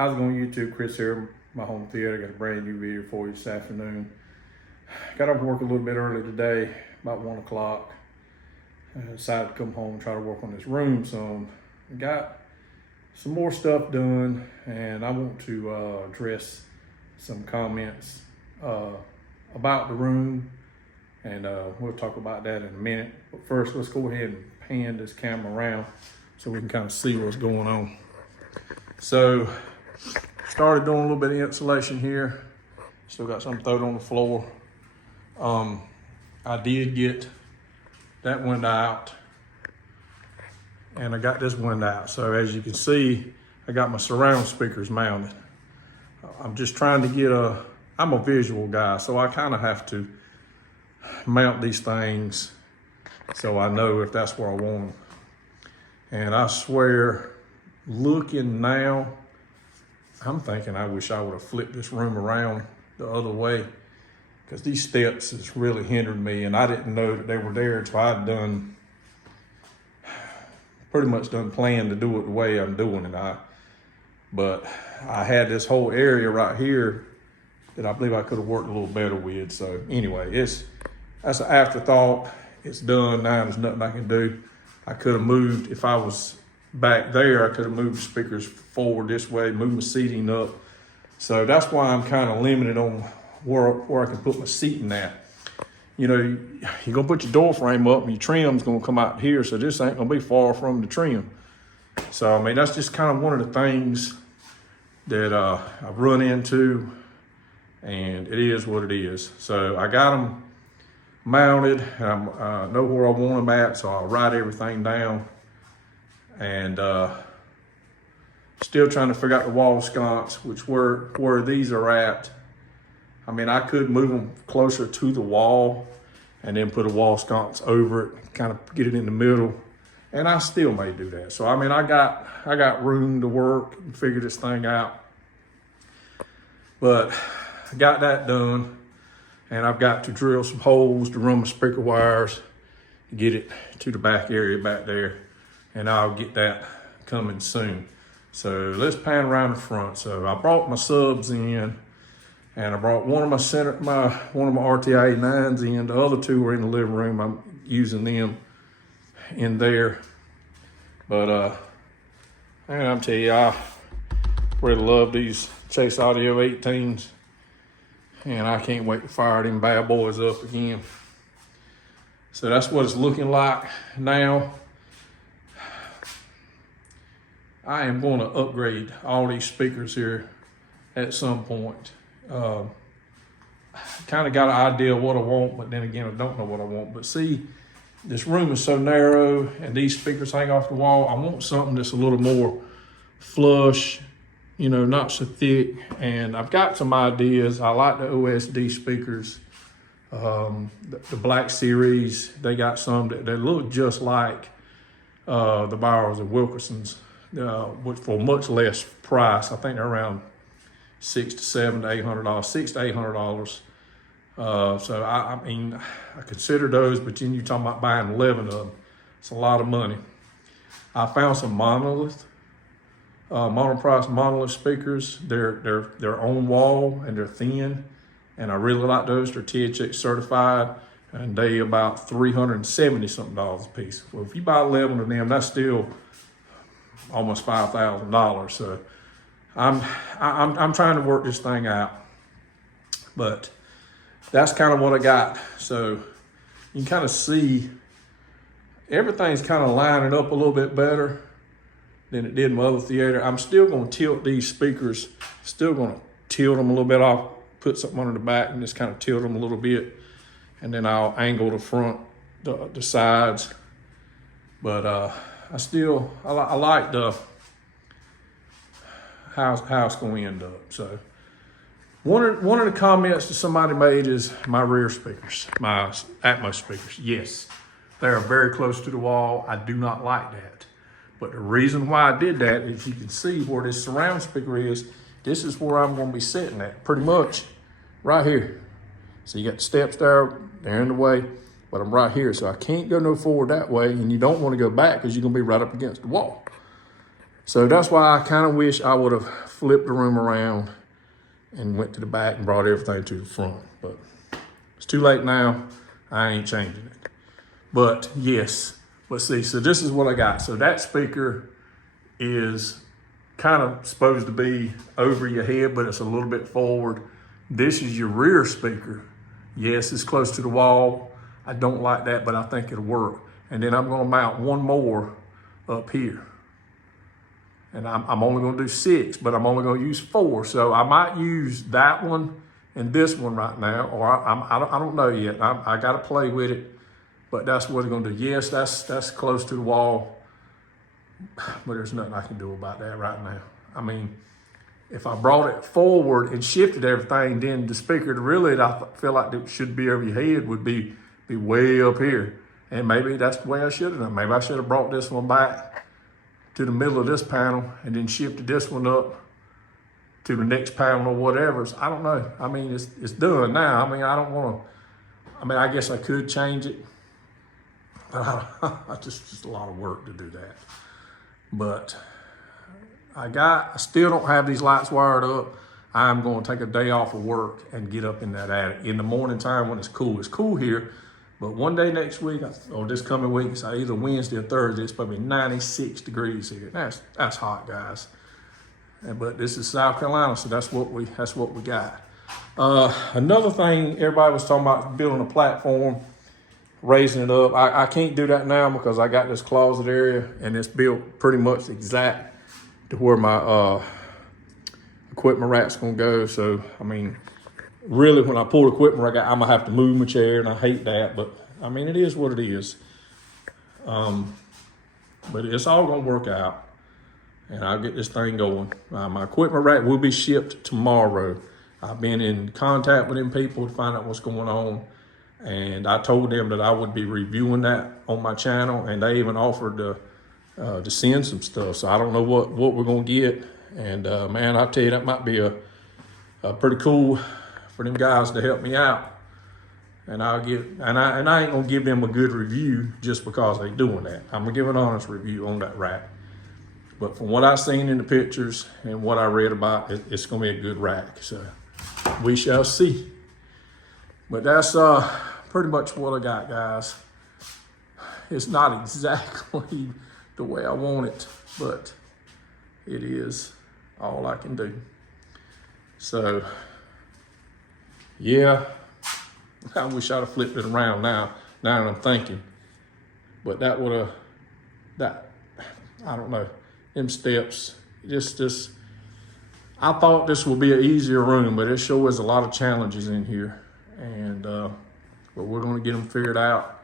How's it going, YouTube? Chris here, my home theater. Got a brand new video for you this afternoon. Got off work a little bit early today, about 1 o'clock. Decided to come home and try to work on this room some. Got some more stuff done, and I want to address some comments about the room, and we'll talk about that in a minute. But first, let's go ahead and pan this camera around so we can kind of see what's going on. So, started doing a little bit of insulation here. Still got some thrown on the floor. I did get that window out, and I got this window out. So as you can see, I got my surround speakers mounted. I'm just trying to get I'm a visual guy, so I kind of have to mount these things so I know if that's where I want them. And I swear, looking now, I'm thinking I wish I would have flipped this room around the other way, because these steps has really hindered me, and I didn't know that they were there until I'd pretty much planned to do it the way I'm doing it. But I had this whole area right here that I believe I could have worked a little better with. So anyway, that's an afterthought. It's done now. There's nothing I can do. I could have moved, if I was back there, I could have moved the speakers forward this way, moved my seating up. So that's why I'm kind of limited on where I can put my seating at. You know, you're gonna put your door frame up and your trim's gonna come out here, so this ain't gonna be far from the trim. So, I mean, that's just kind of one of the things that I've run into, and it is what it is. So I got them mounted, and I know where I want them at, so I'll write everything down. And still trying to figure out the wall sconce, which where these are at. I mean, I could move them closer to the wall and then put a wall sconce over it, kind of get it in the middle, and I still may do that. So I mean, I got room to work and figure this thing out. But I got that done, and I've got to drill some holes to run my speaker wires, get it to the back area back there, and I'll get that coming soon. So let's pan around the front. So I brought my subs in, and I brought one of my RTA 9s in. The other two were in the living room. I'm using them in there. But and I'm telling you, I really love these Chase Audio 18s, and I can't wait to fire them bad boys up again. So that's what it's looking like now. I am going to upgrade all these speakers here at some point. Kind of got an idea of what I want, but then again, I don't know what I want. But see, this room is so narrow, and these speakers hang off the wall. I want something that's a little more flush, you know, not so thick. And I've got some ideas. I like the OSD speakers, the Black Series. They got some that look just like the Bowers and Wilkersons, which for much less price. I think they're around $600 to $800, $600 to $800. So I mean, I consider those, but then you're talking about buying 11 of them. It's a lot of money. I found some monoprice monolith speakers. They're on wall and they're thin, and I really like those. They're THX certified, and they about $370 something a piece. Well, if you buy 11 of them, that's still almost $5,000. So I'm trying to work this thing out, but that's kind of what I got. So you can kind of see everything's kind of lining up a little bit better than it did in my other theater. I'm still going to tilt these speakers, still going to tilt them a little bit off, put something under the back and just kind of tilt them a little bit, and then I'll angle the front, the sides. But I like the how it's going to end up. So one of the comments that somebody made is my rear speakers, my atmos speakers. Yes, they are very close to the wall. I do not like that. But the reason why I did that, if you can see where this surround speaker is, this is where I'm going to be sitting at, pretty much right here. So you got the steps there, they're in the way, but I'm right here. So I can't go no forward that way, and you don't want to go back because you're going to be right up against the wall. So that's why I kind of wish I would have flipped the room around and went to the back and brought everything to the front. But it's too late now. I ain't changing it. But yes, let's see. So this is what I got. So that speaker is kind of supposed to be over your head, but it's a little bit forward. This is your rear speaker. Yes, it's close to the wall. I don't like that, but I think it'll work. And then I'm gonna mount one more up here. And I'm only gonna do 6, but I'm only gonna use 4. So I might use that one and this one right now, or I don't know yet. I gotta play with it, but that's what I'm gonna do. Yes, that's close to the wall, but there's nothing I can do about that right now. I mean, if I brought it forward and shifted everything, then the speaker really, I feel like it should be over your head, would be way up here. And maybe that's the way I should have done. Maybe I should have brought this one back to the middle of this panel and then shifted this one up to the next panel or whatever. So I don't know. I mean, it's done now. I mean, I don't want to, I mean, I guess I could change it, but just a lot of work to do that. But I still don't have these lights wired up. I'm going to take a day off of work and get up in that attic in the morning time when it's cool. It's cool here. But one day next week, or this coming week, it's either Wednesday or Thursday, it's probably 96 degrees here. That's hot, guys. But this is South Carolina, so that's what we got. Another thing, everybody was talking about building a platform, raising it up. I can't do that now because I got this closet area and it's built pretty much exact to where my equipment rack's gonna go. So, I mean, really, when I pull the equipment rack out, I'm gonna have to move my chair, and I hate that, but I mean, it is what it is. But it's all gonna work out, and I'll get this thing going. My equipment rack will be shipped tomorrow. I've been in contact with them people to find out what's going on, and I told them that I would be reviewing that on my channel, and they even offered to send some stuff. So I don't know what we're gonna get, and man, I tell you, that might be a pretty cool for them guys to help me out, and I ain't gonna give them a good review just because they doing that. I'm gonna give an honest review on that rack. But from what I've seen in the pictures and what I read about, it's gonna be a good rack. So we shall see. But that's pretty much what I got, guys. It's not exactly the way I want it, but it is all I can do. So yeah, I wish I'd have flipped it around now that I'm thinking. But that would have, I don't know, them steps, just, I thought this would be an easier room, but it sure is a lot of challenges in here. And, but we're gonna get them figured out.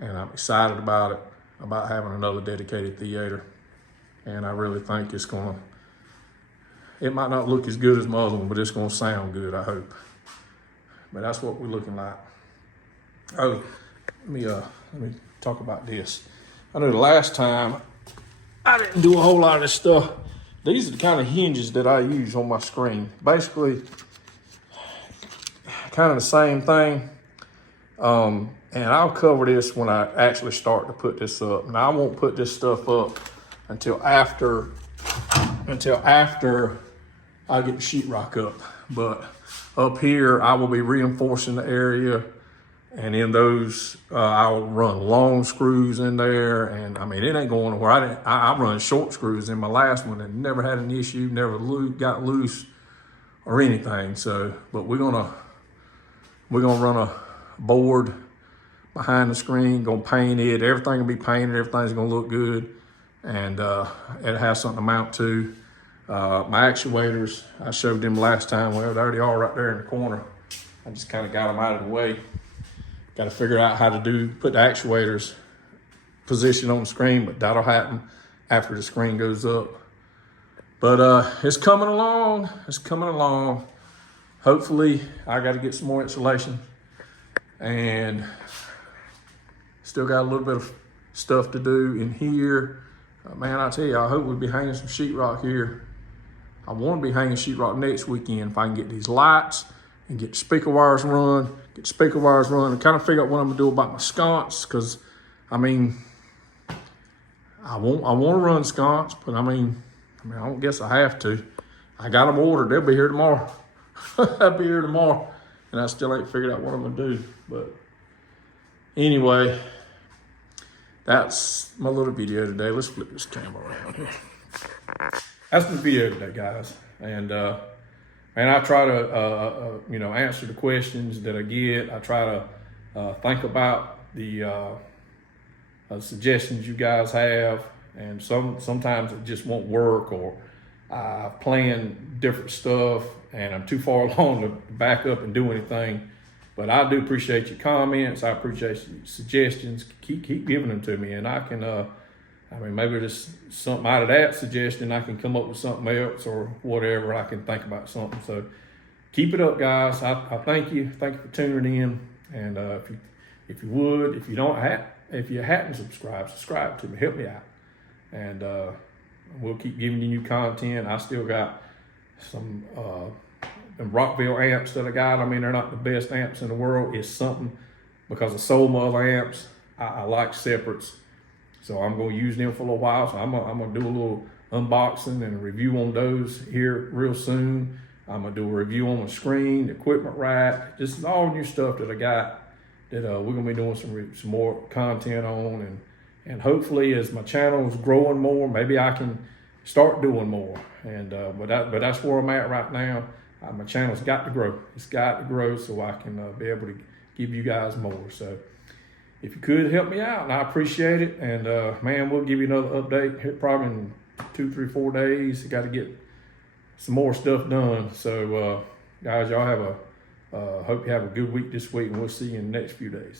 And I'm excited about it, about having another dedicated theater. And I really think it might not look as good as my other one, but it's gonna sound good, I hope. But that's what we're looking like. Oh, let me talk about this. I know the last time I didn't do a whole lot of this stuff. These are the kind of hinges that I use on my screen. Basically, kind of the same thing. And I'll cover this when I actually start to put this up. Now I won't put this stuff up until after I get the sheetrock up. But up here, I will be reinforcing the area, and in those, I'll run long screws in there, and I mean, it ain't going nowhere. I run short screws in my last one and never had an issue, never got loose or anything. So, but we're gonna run a board behind the screen, gonna paint it. Everything will be painted, everything's gonna look good, and it has something to mount to. My actuators, I showed them last time. Well, they already are right there in the corner. I just kind of got them out of the way. Got to figure out how to put the actuators position on the screen, but that'll happen after the screen goes up. But it's coming along. It's coming along. Hopefully, I got to get some more insulation, and still got a little bit of stuff to do in here. Man, I tell you, I hope we'll be hanging some sheetrock here. I want to be hanging sheetrock next weekend if I can get these lights and get the speaker wires run, and kind of figure out what I'm gonna do about my sconce, because I mean, I want to run sconce, but I mean, I don't guess I have to. I got them ordered. They'll be here tomorrow. I'll be here tomorrow, and I still ain't figured out what I'm gonna do. But anyway, that's my little video today. Let's flip this camera around here. That's my video today, guys. And I try to answer the questions that I get. I try to think about the suggestions you guys have, and sometimes it just won't work, or I plan different stuff and I'm too far along to back up and do anything. But I do appreciate your comments. I appreciate your suggestions. Keep giving them to me, and I can maybe just something out of that suggestion I can come up with something else or whatever. I can think about something. So keep it up, guys. I thank you for tuning in, and if you would, if you hadn't subscribe to me, help me out, and we'll keep giving you new content. I still got some Rockville amps that I got. I mean, they're not the best amps in the world. It's something, because I sold my other amps. I like separates, so I'm going to use them for a little while. So I'm going to do a little unboxing and a review on those here real soon. I'm going to do a review on the screen, the equipment rack. This is all new stuff that I got that we're going to be doing some more content on. And hopefully, as my channel is growing more, maybe I can start doing more. And but that's where I'm at right now. My channel's got to grow. It's got to grow so I can be able to give you guys more. So if you could help me out, and I appreciate it. And man, we'll give you another update here probably in 2, 3, 4 days. Got to get some more stuff done. So guys, y'all have hope you have a good week this week, and we'll see you in the next few days.